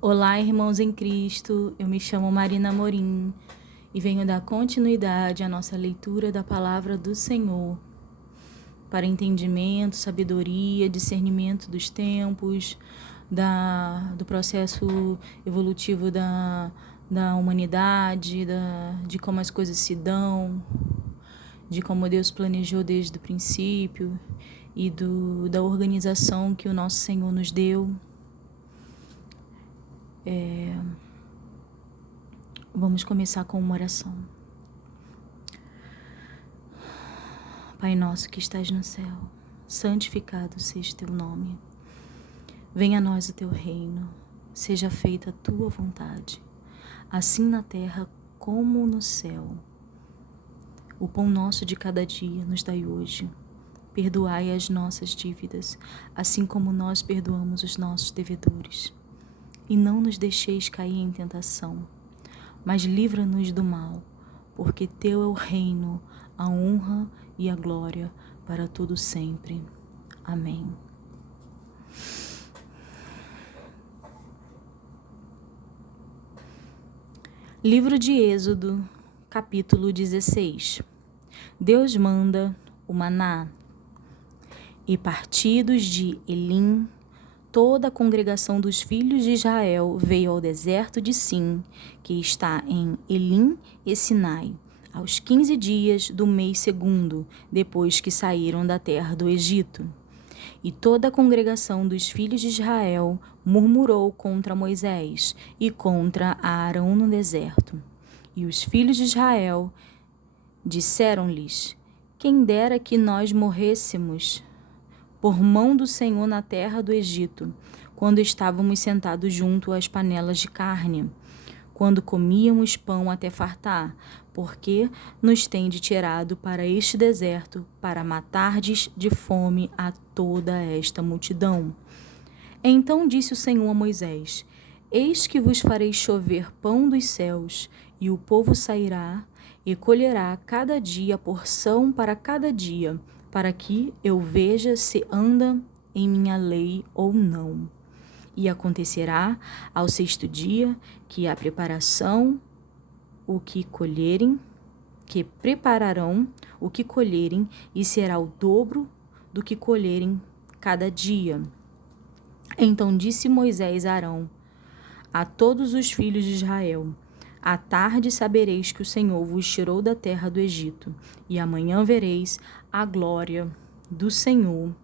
Olá, irmãos em Cristo, eu me chamo Marina Amorim e venho dar continuidade à nossa leitura da Palavra do Senhor para entendimento, sabedoria, discernimento dos tempos, do processo evolutivo da humanidade, de como as coisas se dão, de como Deus planejou desde o princípio e da organização que o nosso Senhor nos deu. Vamos começar com uma oração. Pai nosso que estás no céu, santificado seja o teu nome. Venha a nós o teu reino, seja feita a tua vontade, assim na terra como no céu. O pão nosso de cada dia nos dai hoje. Perdoai as nossas dívidas, assim como nós perdoamos os nossos devedores. E não nos deixeis cair em tentação, mas livra-nos do mal, porque teu é o reino, a honra e a glória para todo sempre. Amém. Livro de Êxodo, capítulo 16. Deus manda o maná. E partidos de Elim, toda a congregação dos filhos de Israel veio ao deserto de Sim, que está em Elim e Sinai, aos 15 dias do mês segundo, depois que saíram da terra do Egito. E toda a congregação dos filhos de Israel murmurou contra Moisés e contra Arão no deserto. E os filhos de Israel disseram-lhes: quem dera que nós morrêssemos por mão do Senhor na terra do Egito, quando estávamos sentados junto às panelas de carne, quando comíamos pão até fartar, porque nos tende tirado para este deserto, para matardes de fome a toda esta multidão. Então disse o Senhor a Moisés: eis que vos farei chover pão dos céus, e o povo sairá e colherá cada dia a porção para cada dia, para que eu veja se anda em minha lei ou não. E acontecerá ao 6º dia que a preparação, o que colherem, que prepararão o que colherem, e será o dobro do que colherem cada dia. Então disse Moisés a Arão, a todos os filhos de Israel: à tarde sabereis que o Senhor vos tirou da terra do Egito, e amanhã vereis a glória do Senhor,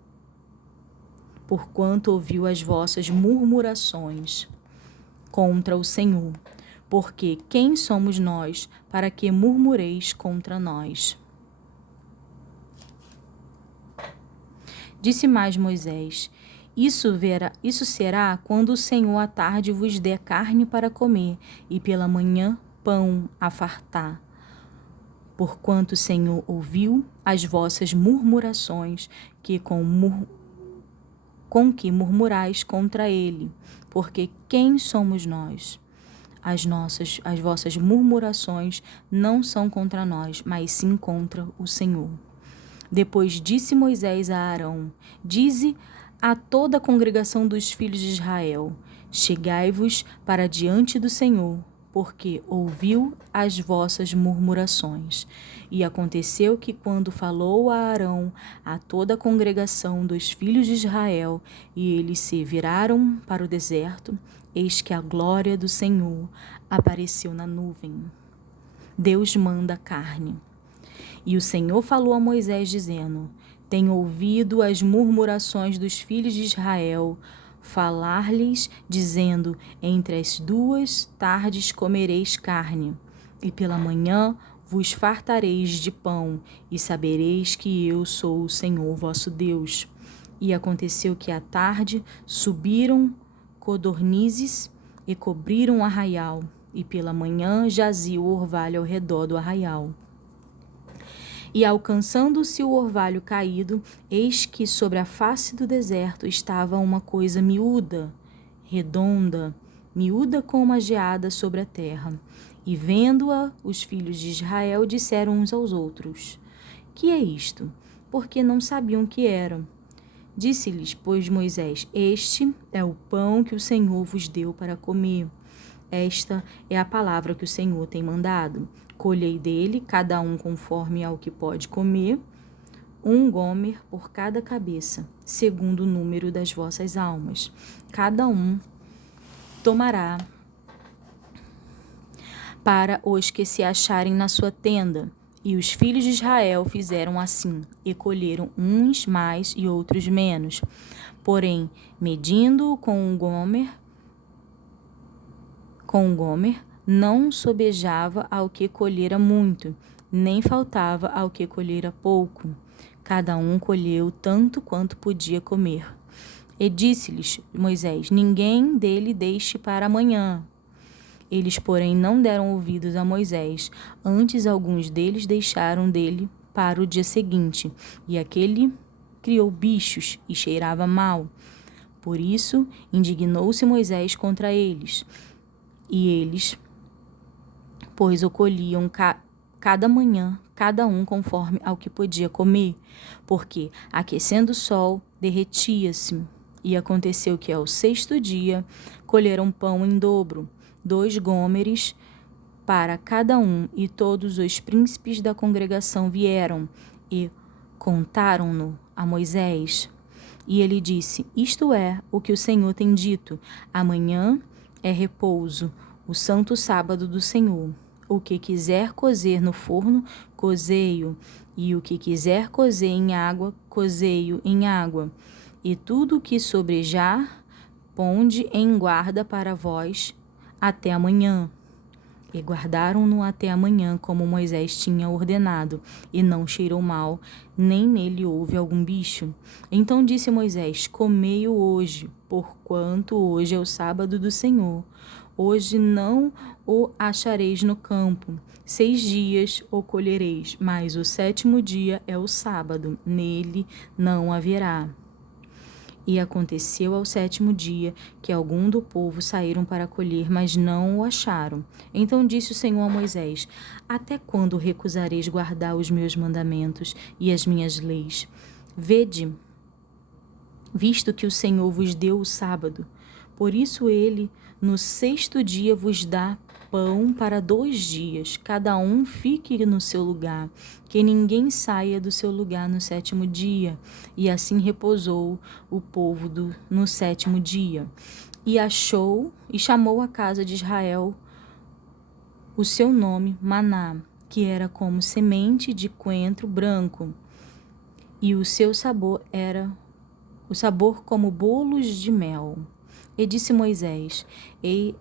porquanto ouviu as vossas murmurações contra o Senhor. Porque quem somos nós para que murmureis contra nós? Disse mais Moisés: Isso será quando o Senhor à tarde vos der carne para comer, e pela manhã pão a fartar. Porquanto o Senhor ouviu as vossas murmurações, que com que murmurais contra ele. Porque quem somos nós? As vossas murmurações não são contra nós, mas sim contra o Senhor. Depois disse Moisés a Arão: dize a toda a congregação dos filhos de Israel: chegai-vos para diante do Senhor, porque ouviu as vossas murmurações. E aconteceu que, quando falou a Arão a toda a congregação dos filhos de Israel, e eles se viraram para o deserto, eis que a glória do Senhor apareceu na nuvem. Deus manda carne. E o Senhor falou a Moisés, dizendo: tenho ouvido as murmurações dos filhos de Israel, falar-lhes, dizendo: entre as 2 tardes comereis carne, e pela manhã vos fartareis de pão, e sabereis que eu sou o Senhor vosso Deus. E aconteceu que à tarde subiram codornizes e cobriram o arraial, e pela manhã jazia o orvalho ao redor do arraial. E alcançando-se o orvalho caído, eis que sobre a face do deserto estava uma coisa miúda, redonda, miúda como uma geada sobre a terra. E vendo-a, os filhos de Israel disseram uns aos outros: que é isto? Porque não sabiam o que era. Disse-lhes, pois, Moisés: Este é o pão que o Senhor vos deu para comer. Esta é a palavra que o Senhor tem mandado. Colhei dele, cada um conforme ao que pode comer, 1 gomer por cada cabeça, segundo o número das vossas almas. Cada um tomará para os que se acharem na sua tenda. E os filhos de Israel fizeram assim, e colheram uns mais e outros menos. Porém, medindo com um gomer, não sobejava ao que colhera muito, nem faltava ao que colhera pouco. Cada um colheu tanto quanto podia comer. E disse-lhes Moisés: Ninguém dele deixe para amanhã. Eles, porém, não deram ouvidos a Moisés. Antes, alguns deles deixaram dele para o dia seguinte. E aquele criou bichos e cheirava mal. Por isso, indignou-se Moisés contra eles. E eles, pois, o colhiam cada manhã, cada um conforme ao que podia comer. Porque, aquecendo o sol, derretia-se. E aconteceu que, ao 6º dia, colheram pão em dobro, 2 gômeres para cada um, e todos os príncipes da congregação vieram e contaram-no a Moisés. E ele disse: Isto é o que o Senhor tem dito: amanhã é repouso, o santo sábado do Senhor. O que quiser cozer no forno, cozei-o, e o que quiser cozer em água, cozei-o em água. E tudo o que sobrejar, ponde em guarda para vós até amanhã. E guardaram-no até amanhã, como Moisés tinha ordenado, e não cheirou mal, nem nele houve algum bicho. Então disse Moisés: Comei-o hoje, porquanto hoje é o sábado do Senhor. Hoje não o achareis no campo. 6 dias o colhereis, mas o 7º dia é o sábado, nele não haverá. E aconteceu ao 7º dia que algum do povo saíram para colher, mas não o acharam. Então disse o Senhor a Moisés: Até quando recusareis guardar os meus mandamentos e as minhas leis? Vede, visto que o Senhor vos deu o sábado, por isso ele no 6º dia vos dá pão para 2 dias, cada um fique no seu lugar, que ninguém saia do seu lugar no 7º dia. E assim repousou o povo no 7º dia. E chamou a casa de Israel o seu nome Maná, que era como semente de coentro branco, e o seu sabor era como bolos de mel. E disse Moisés: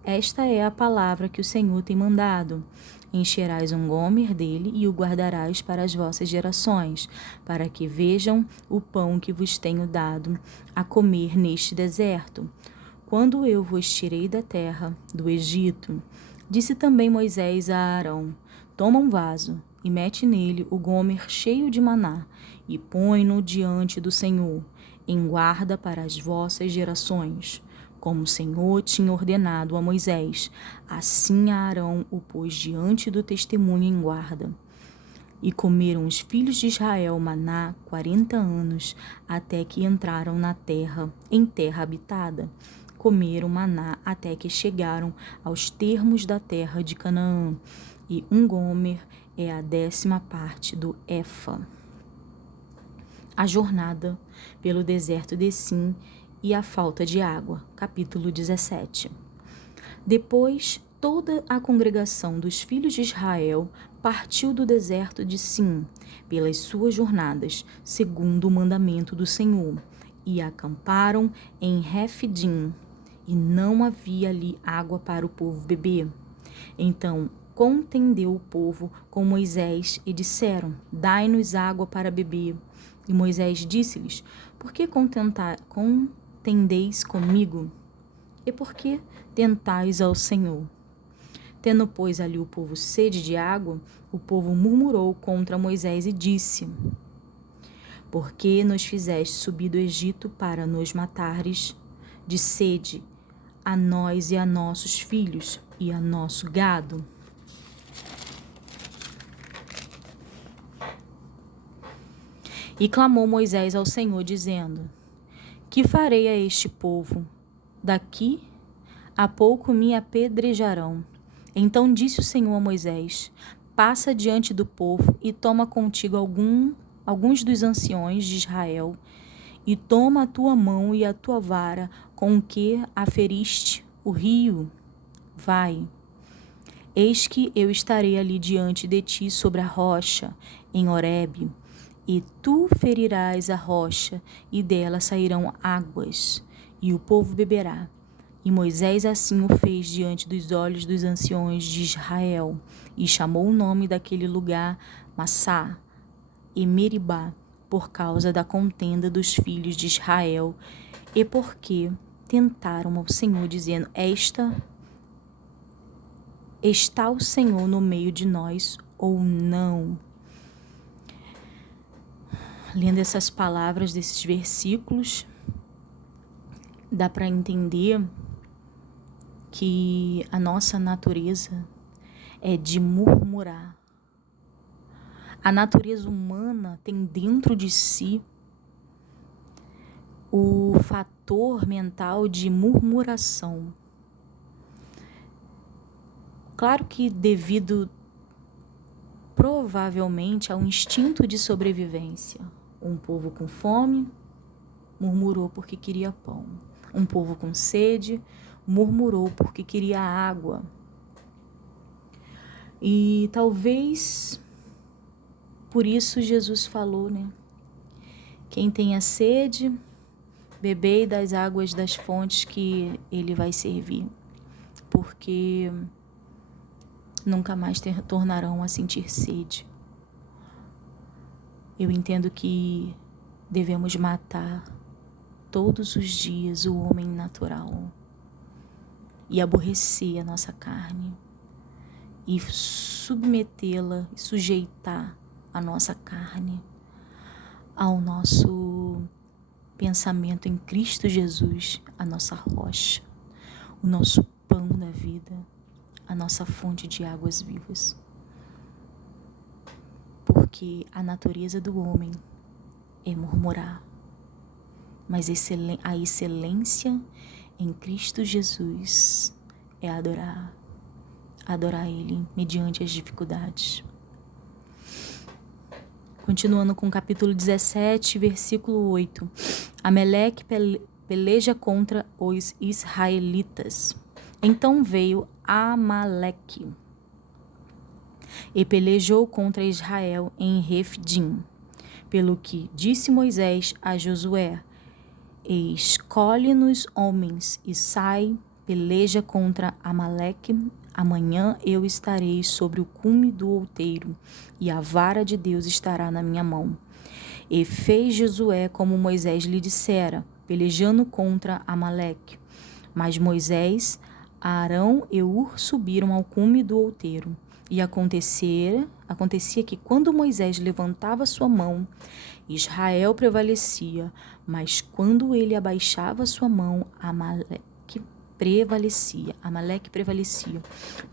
Esta é a palavra que o Senhor tem mandado. Encherás um gomer dele e o guardarás para as vossas gerações, para que vejam o pão que vos tenho dado a comer neste deserto, quando eu vos tirei da terra do Egito. Disse também Moisés a Arão: Toma um vaso e mete nele o gomer cheio de maná, e põe-no diante do Senhor, em guarda para as vossas gerações. Como o Senhor tinha ordenado a Moisés, assim Arão o pôs diante do testemunho em guarda. E comeram os filhos de Israel maná 40 anos, até que entraram em terra habitada. Comeram maná até que chegaram aos termos da terra de Canaã. E 1 gomer é a 10ª parte do efa. A jornada pelo deserto de Sim e a falta de água. Capítulo 17. Depois, toda a congregação dos filhos de Israel partiu do deserto de Sim, pelas suas jornadas, segundo o mandamento do Senhor, e acamparam em Refidim, e não havia ali água para o povo beber. Então contendeu o povo com Moisés e disseram: Dai-nos água para beber. E Moisés disse-lhes: Por que contendeis comigo? E por que tentais ao Senhor? Tendo, pois, ali o povo sede de água, o povo murmurou contra Moisés e disse: Por que nos fizeste subir do Egito para nos matares de sede, a nós e a nossos filhos e a nosso gado? E clamou Moisés ao Senhor, dizendo: Que farei a este povo? Daqui a pouco me apedrejarão. Então disse o Senhor a Moisés: passa diante do povo e toma contigo alguns dos anciões de Israel, e toma a tua mão e a tua vara com que aferiste o rio. Vai. Eis que eu estarei ali diante de ti sobre a rocha, em Horebe, e tu ferirás a rocha, e dela sairão águas, e o povo beberá. E Moisés assim o fez diante dos olhos dos anciões de Israel, e chamou o nome daquele lugar Massá e Meribá, por causa da contenda dos filhos de Israel, e porque tentaram ao Senhor, dizendo: Está o Senhor no meio de nós ou não? Lendo essas palavras desses versículos, dá para entender que a nossa natureza é de murmurar. A natureza humana tem dentro de si o fator mental de murmuração. Claro que devido provavelmente ao instinto de sobrevivência. Um povo com fome murmurou porque queria pão. Um povo com sede murmurou porque queria água. E talvez por isso Jesus falou, né? Quem tenha sede, bebei das águas das fontes que ele vai servir, porque nunca mais tornarão a sentir sede. Eu entendo que devemos matar todos os dias o homem natural e aborrecer a nossa carne e submetê-la e sujeitar a nossa carne ao nosso pensamento em Cristo Jesus, a nossa rocha, o nosso pão da vida, a nossa fonte de águas vivas. Porque a natureza do homem é murmurar, mas a excelência em Cristo Jesus é adorar Ele mediante as dificuldades. Continuando com o capítulo 17, versículo 8. Amaleque peleja contra os israelitas. Então veio Amaleque e pelejou contra Israel em Refidim. Pelo que disse Moisés a Josué: escolhe-nos homens e sai, peleja contra Amaleque. Amanhã eu estarei sobre o cume do outeiro, e a vara de Deus estará na minha mão. E fez Josué como Moisés lhe dissera, pelejando contra Amaleque. Mas Moisés, Arão e Hur subiram ao cume do outeiro. E acontecia que quando Moisés levantava sua mão, Israel prevalecia, mas quando ele abaixava sua mão, Amaleque prevalecia.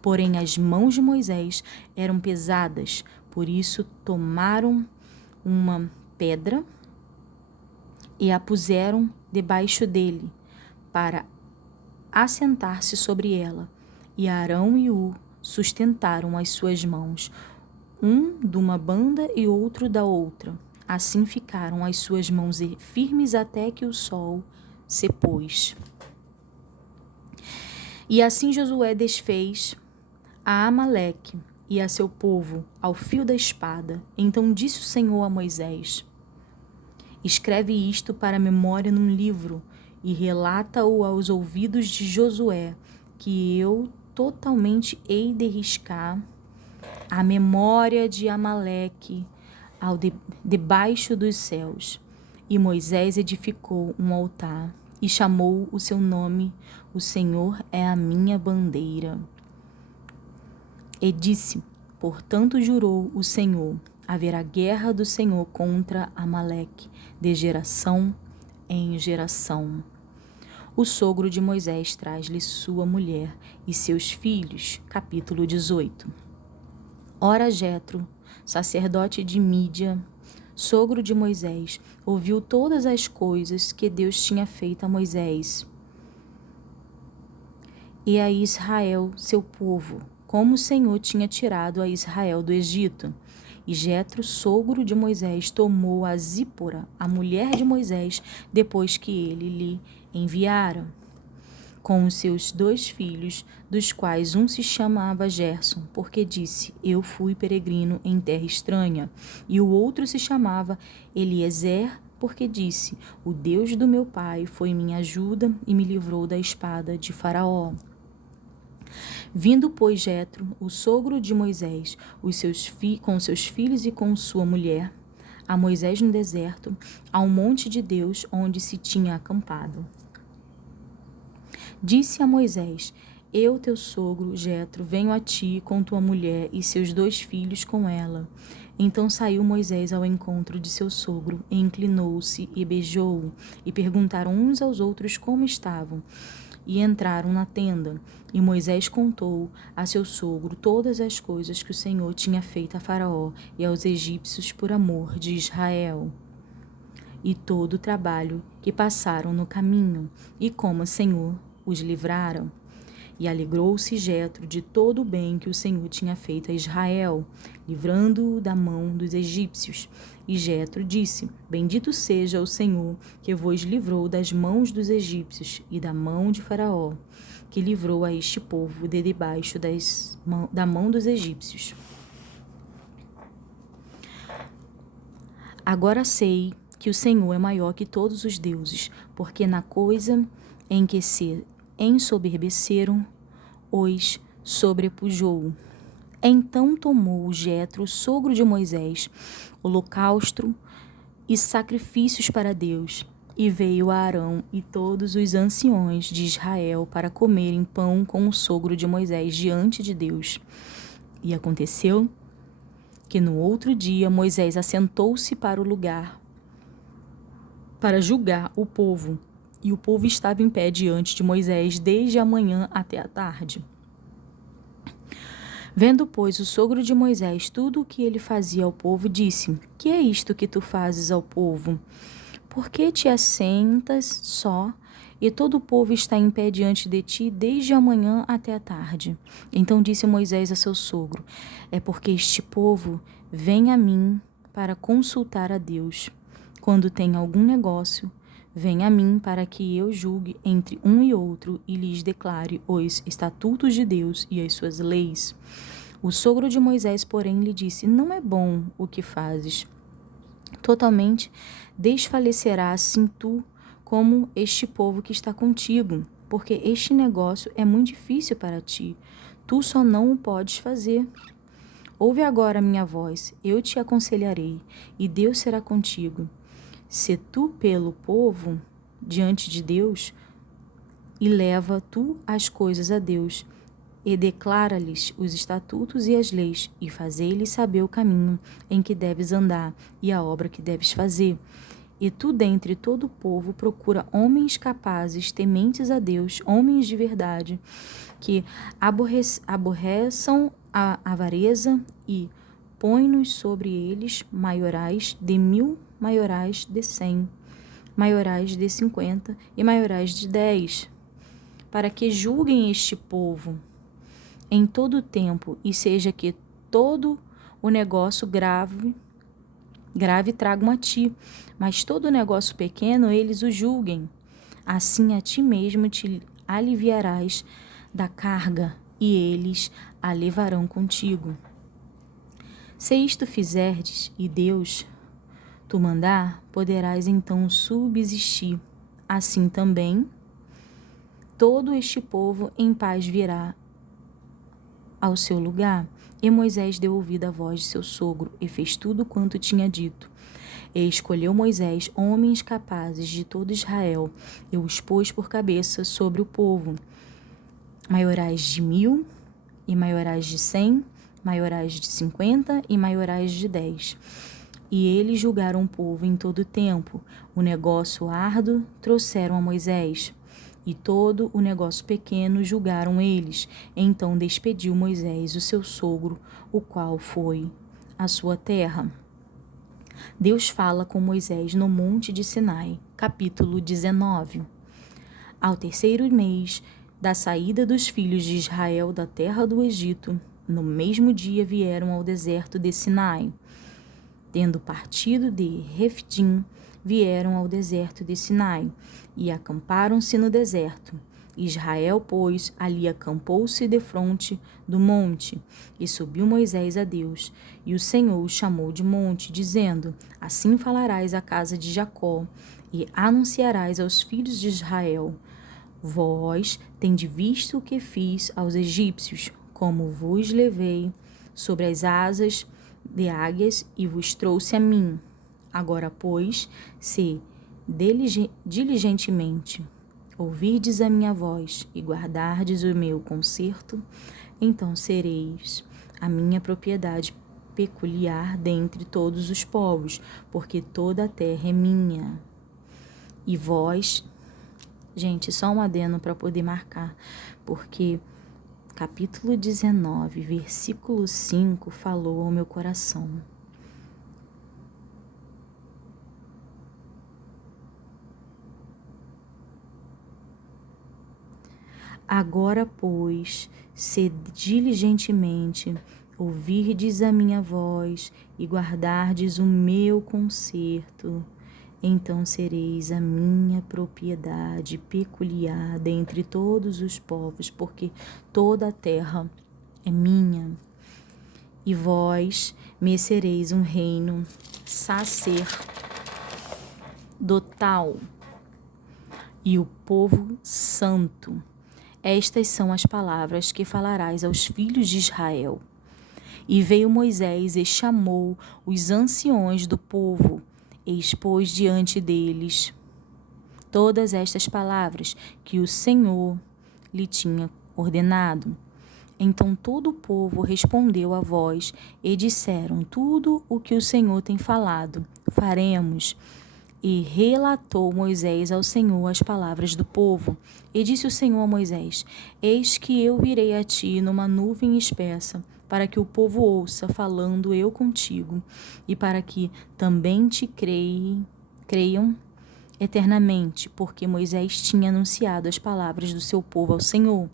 Porém, as mãos de Moisés eram pesadas, por isso tomaram uma pedra e a puseram debaixo dele, para assentar-se sobre ela. E Arão e Hur sustentaram as suas mãos, um de uma banda e outro da outra. Assim ficaram as suas mãos firmes até que o sol se pôs. E assim Josué desfez a Amaleque e a seu povo ao fio da espada. Então disse o Senhor a Moisés: escreve isto para a memória num livro e relata-o aos ouvidos de Josué, que eu totalmente hei de riscar a memória de Amaleque debaixo dos céus. E Moisés edificou um altar e chamou o seu nome: o Senhor é a minha bandeira. E disse: portanto jurou o Senhor, haverá guerra do Senhor contra Amaleque, de geração em geração. O sogro de Moisés traz-lhe sua mulher e seus filhos. Capítulo 18. Ora Jetro, sacerdote de Mídia, sogro de Moisés, ouviu todas as coisas que Deus tinha feito a Moisés e a Israel, seu povo, como o Senhor tinha tirado a Israel do Egito. E Jetro, sogro de Moisés, tomou a Zípora, a mulher de Moisés, depois que ele lhe enviara, com os seus 2 filhos, dos quais um se chamava Gerson, porque disse: Eu fui peregrino em terra estranha. E o outro se chamava Eliezer, porque disse: O Deus do meu pai foi minha ajuda e me livrou da espada de Faraó. Vindo, pois, Jetro, o sogro de Moisés, com seus filhos e com sua mulher, a Moisés no deserto, ao monte de Deus, onde se tinha acampado. Disse a Moisés: Eu, teu sogro, Jetro, venho a ti com tua mulher e seus 2 filhos com ela. Então saiu Moisés ao encontro de seu sogro, e inclinou-se e beijou-o, e perguntaram uns aos outros como estavam. E entraram na tenda, e Moisés contou a seu sogro todas as coisas que o Senhor tinha feito a Faraó e aos egípcios por amor de Israel, e todo o trabalho que passaram no caminho, e como o Senhor os livraram. E alegrou-se Jetro de todo o bem que o Senhor tinha feito a Israel, livrando-o da mão dos egípcios. E Jetro disse: Bendito seja o Senhor, que vos livrou das mãos dos egípcios e da mão de Faraó, que livrou a este povo de debaixo da mão dos egípcios. Agora sei que o Senhor é maior que todos os deuses, porque na coisa em que se ensoberbeceram, os sobrepujou. Então tomou Jetro, sogro de Moisés, holocausto e sacrifícios para Deus, e veio a Arão e todos os anciões de Israel para comerem pão com o sogro de Moisés diante de Deus. E aconteceu que no outro dia Moisés assentou-se para o lugar para julgar o povo, e o povo estava em pé diante de Moisés desde a manhã até a tarde. Vendo, pois, o sogro de Moisés tudo o que ele fazia ao povo, disse: Que é isto que tu fazes ao povo? Por que te assentas só, e todo o povo está em pé diante de ti desde a manhã até a tarde? Então disse Moisés a seu sogro: É porque este povo vem a mim para consultar a Deus. Quando tem algum negócio, vem a mim para que eu julgue entre um e outro e lhes declare os estatutos de Deus e as suas leis. O sogro de Moisés, porém, lhe disse: Não é bom o que fazes. Totalmente desfalecerá assim tu como este povo que está contigo, porque este negócio é muito difícil para ti. Tu só não o podes fazer. Ouve agora a minha voz, eu te aconselharei, e Deus será contigo. Se tu pelo povo diante de Deus, e leva tu as coisas a Deus, e declara-lhes os estatutos e as leis, e fazei-lhes saber o caminho em que deves andar, e a obra que deves fazer. E tu, dentre todo o povo, procura homens capazes, tementes a Deus, homens de verdade, que aborreçam a avareza, e põe-nos sobre eles maiorais de 1000, maiorais de 100, maiorais de 50 e maiorais de 10, para que julguem este povo em todo o tempo, e seja que todo o negócio grave tragam a ti, mas todo o negócio pequeno eles o julguem. Assim a ti mesmo te aliviarás da carga, e eles a levarão contigo. Se isto fizerdes, e Deus tu mandar, poderás então subsistir. Assim também todo este povo em paz virá ao seu lugar. E Moisés deu ouvido à voz de seu sogro, e fez tudo quanto tinha dito. E escolheu Moisés homens capazes de todo Israel, e os pôs por cabeça sobre o povo, maiorais de 1000, e maiorais de 100, maiorais de 50 e maiorais de 10. E eles julgaram o povo em todo o tempo. O negócio árduo trouxeram a Moisés, e todo o negócio pequeno julgaram eles. Então despediu Moisés o seu sogro, o qual foi à sua terra. Deus fala com Moisés no Monte de Sinai, capítulo 19. Ao terceiro mês da saída dos filhos de Israel da terra do Egito, no mesmo dia vieram ao deserto de Sinai. Tendo partido de Refidim, vieram ao deserto de Sinai e acamparam-se no deserto. Israel, pois, ali acampou-se defronte do monte, e subiu Moisés a Deus. E o Senhor o chamou de monte, dizendo: Assim falarás à casa de Jacó, e anunciarás aos filhos de Israel: Vós tende visto o que fiz aos egípcios, como vos levei sobre as asas de águias e vos trouxe a mim. Agora, pois, se diligentemente ouvirdes a minha voz e guardardes o meu concerto, então sereis a minha propriedade peculiar dentre todos os povos, porque toda a terra é minha. E vós, gente, só um adendo para poder marcar, porque capítulo 19, versículo 5 falou ao meu coração. Agora, pois, se diligentemente ouvirdes a minha voz e guardardes o meu concerto, então sereis a minha propriedade peculiar dentre todos os povos, porque toda a terra é minha. E vós me sereis um reino sacerdotal e o povo santo. Estas são as palavras que falarás aos filhos de Israel. E veio Moisés e chamou os anciões do povo e expôs diante deles todas estas palavras que o Senhor lhe tinha ordenado. Então todo o povo respondeu à voz e disseram: Tudo o que o Senhor tem falado, faremos. E relatou Moisés ao Senhor as palavras do povo. E disse o Senhor a Moisés: Eis que eu virei a ti numa nuvem espessa, para que o povo ouça, falando eu contigo, e para que também te creiam eternamente, porque Moisés tinha anunciado as palavras do seu povo ao Senhor.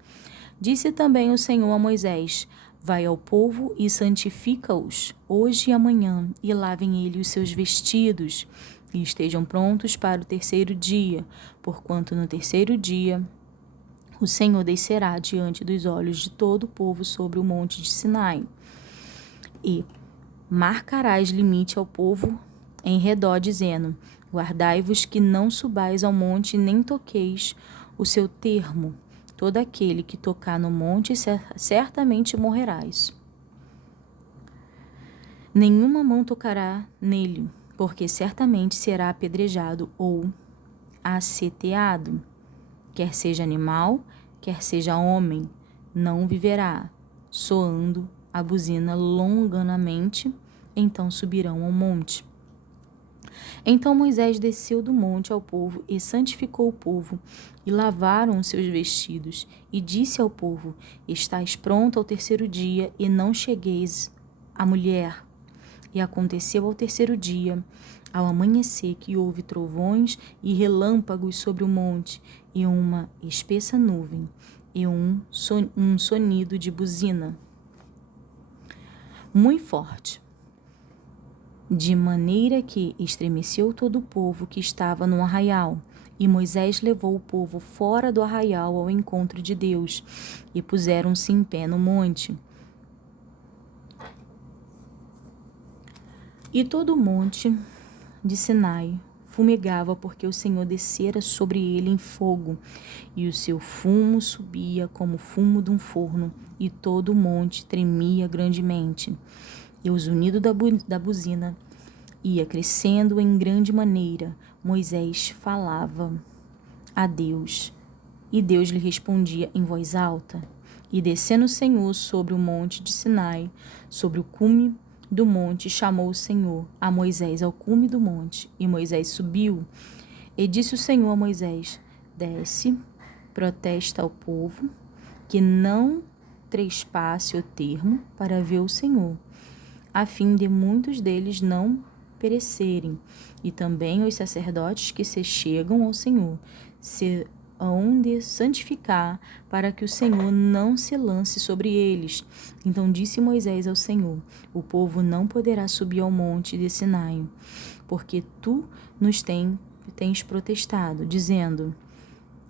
Disse também o Senhor a Moisés: Vai ao povo e santifica-os, hoje e amanhã, e lavem eles os seus vestidos, e estejam prontos para o terceiro dia, porquanto no terceiro dia o Senhor descerá diante dos olhos de todo o povo sobre o monte de Sinai. E marcarás limite ao povo em redor, dizendo: Guardai-vos que não subais ao monte, nem toqueis o seu termo. Todo aquele que tocar no monte, certamente morrerás. Nenhuma mão tocará nele, porque certamente será apedrejado ou aceteado. Quer seja animal, quer seja homem, não viverá. Soando a buzina longanamente, então subirão ao monte. Então Moisés desceu do monte ao povo e santificou o povo, e lavaram os seus vestidos, e disse ao povo: Estais pronto ao terceiro dia, e não chegueis à mulher. E aconteceu ao terceiro dia, ao amanhecer, que houve trovões e relâmpagos sobre o monte, e uma espessa nuvem, e um sonido de buzina muito forte, de maneira que estremeceu todo o povo que estava no arraial. E Moisés levou o povo fora do arraial ao encontro de Deus, e puseram-se em pé no monte. E todo o monte de Sinai fumegava, porque o Senhor descera sobre ele em fogo, e o seu fumo subia como o fumo de um forno, e todo o monte tremia grandemente. E o zunido da buzina ia crescendo em grande maneira. Moisés falava a Deus, e Deus lhe respondia em voz alta. E descendo o Senhor sobre o monte de Sinai, sobre o cume do monte, chamou o Senhor a Moisés ao cume do monte. E Moisés subiu. E disse o Senhor a Moisés: Desce, protesta ao povo, que não trespasse o termo para ver o Senhor, a fim de muitos deles não perecerem, e também os sacerdotes que se chegam ao Senhor se hão de santificar, para que o Senhor não se lance sobre eles. Então disse Moisés ao Senhor: o povo não poderá subir ao monte de Sinai, porque tu nos tens protestado, dizendo: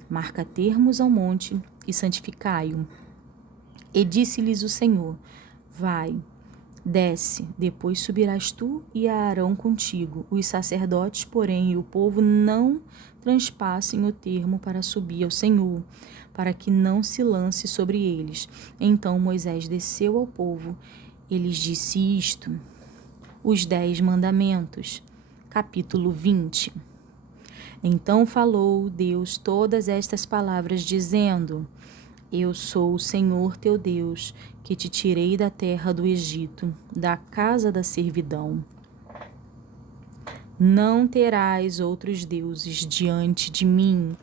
marca termos ao monte e santificai-o. E disse-lhes o Senhor: vai, desce, depois subirás tu e Arão contigo. Os sacerdotes, porém, e o povo não transpassem o termo para subir ao Senhor, para que não se lance sobre eles. Então Moisés desceu ao povo e lhes disse isto. Os 10 mandamentos. Capítulo 20. Então falou Deus todas estas palavras, dizendo: eu sou o Senhor teu Deus, que te tirei da terra do Egito, da casa da servidão. Não terás outros deuses diante de mim.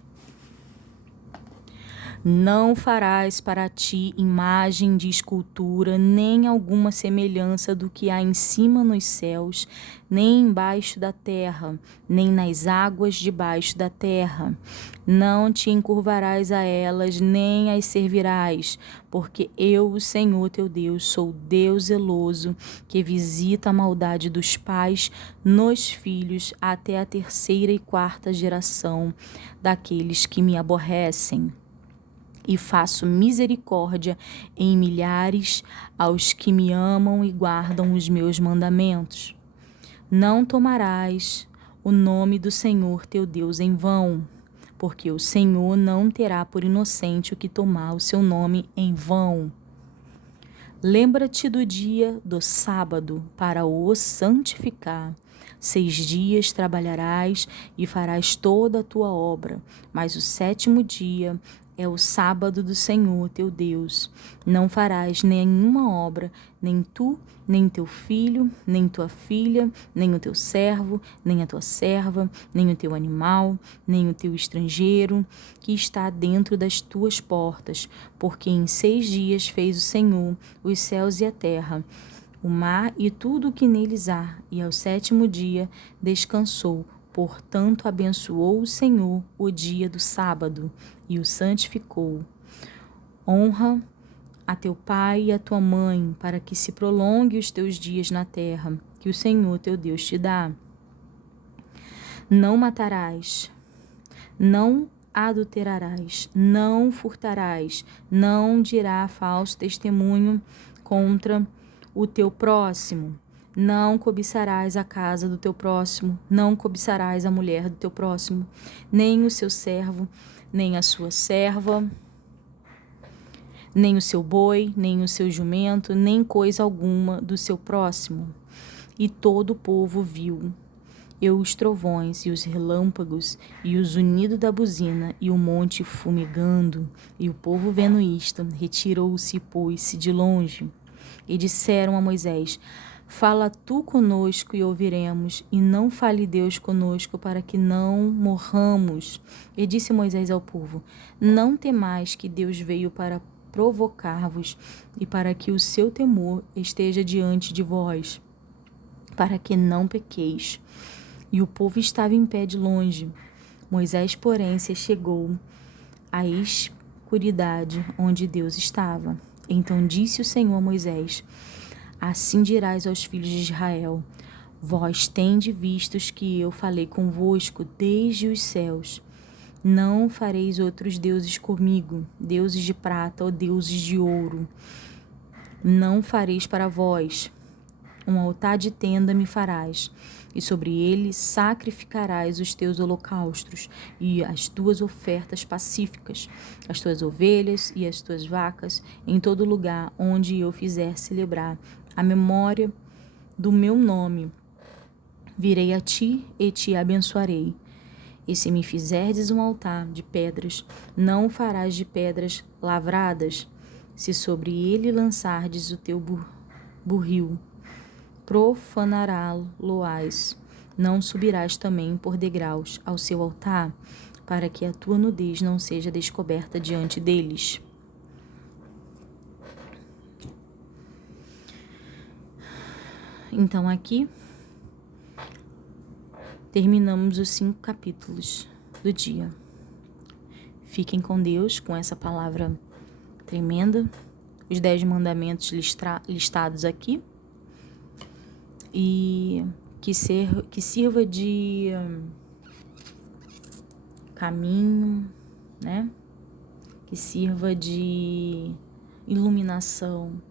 Não farás para ti imagem de escultura, nem alguma semelhança do que há em cima nos céus, nem embaixo da terra, nem nas águas debaixo da terra. Não te encurvarás a elas, nem as servirás, porque eu, o Senhor teu Deus, sou Deus zeloso, que visita a maldade dos pais nos filhos até a 3ª e 4ª geração daqueles que me aborrecem. E faço misericórdia em milhares aos que me amam e guardam os meus mandamentos. Não tomarás o nome do Senhor teu Deus em vão, porque o Senhor não terá por inocente o que tomar o seu nome em vão. Lembra-te do dia do sábado para o santificar. 6 dias trabalharás e farás toda a tua obra, mas o 7º dia é o sábado do Senhor teu Deus. Não farás nenhuma obra, nem tu, nem teu filho, nem tua filha, nem o teu servo, nem a tua serva, nem o teu animal, nem o teu estrangeiro, que está dentro das tuas portas, porque em 6 dias fez o Senhor os céus e a terra, o mar e tudo o que neles há, e ao 7º dia descansou. Portanto, abençoou o Senhor o dia do sábado e o santificou. Honra a teu pai e a tua mãe, para que se prolongue os teus dias na terra, que o Senhor teu Deus te dá. Não matarás, não adulterarás, não furtarás, não dirá falso testemunho contra o teu próximo. Não cobiçarás a casa do teu próximo, não cobiçarás a mulher do teu próximo, nem o seu servo, nem a sua serva, nem o seu boi, nem o seu jumento, nem coisa alguma do seu próximo. E todo o povo viu, e os trovões, e os relâmpagos, e o zunido da buzina, e o monte fumegando. E o povo, vendo isto, retirou-se e pôs-se de longe. E disseram a Moisés: fala tu conosco e ouviremos, e não fale Deus conosco, para que não morramos. E disse Moisés ao povo: não temais, que Deus veio para provocar-vos, e para que o seu temor esteja diante de vós, para que não pequeis. E o povo estava em pé de longe. Moisés, porém, se chegou à escuridade onde Deus estava. Então disse o Senhor a Moisés: assim dirás aos filhos de Israel: vós tende vistos que eu falei convosco desde os céus. Não fareis outros deuses comigo, deuses de prata ou deuses de ouro. Não fareis para vós. Um altar de tenda me farás, e sobre ele sacrificarás os teus holocaustos e as tuas ofertas pacíficas, as tuas ovelhas e as tuas vacas, em todo lugar onde eu fizer celebrar a memória do meu nome. Virei a ti e te abençoarei. E se me fizerdes um altar de pedras, não o farás de pedras lavradas. Se sobre ele lançardes o teu burril, profanará-lo-ás. Não subirás também por degraus ao seu altar, para que a tua nudez não seja descoberta diante deles. Então aqui terminamos os 5 capítulos do dia. Fiquem com Deus com essa palavra tremenda, os 10 mandamentos listados aqui, e que sirva de caminho, né? Que sirva de iluminação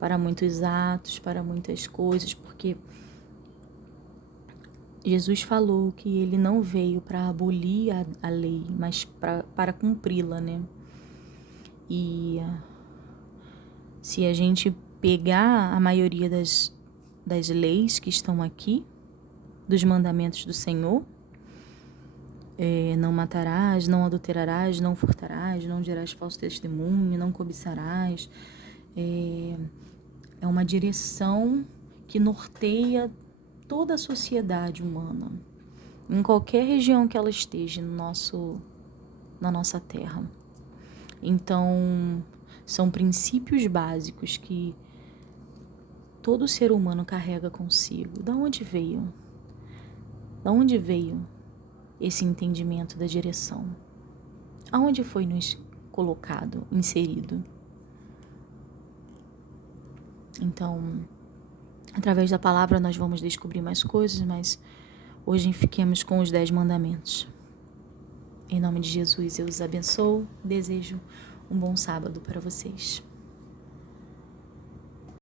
para muitos atos, para muitas coisas, porque Jesus falou que ele não veio para abolir a lei, mas para cumpri-la, né? E se a gente pegar a maioria das leis que estão aqui, dos mandamentos do Senhor, não matarás, não adulterarás, não furtarás, não dirás falso testemunho, não cobiçarás, é uma direção que norteia toda a sociedade humana, em qualquer região que ela esteja na nossa terra. Então, são princípios básicos que todo ser humano carrega consigo. Da onde veio? Da onde veio esse entendimento da direção? Aonde foi nos colocado, inserido? Então, através da palavra nós vamos descobrir mais coisas, mas hoje fiquemos com os 10 mandamentos. Em nome de Jesus eu os abençoo, desejo um bom sábado para vocês.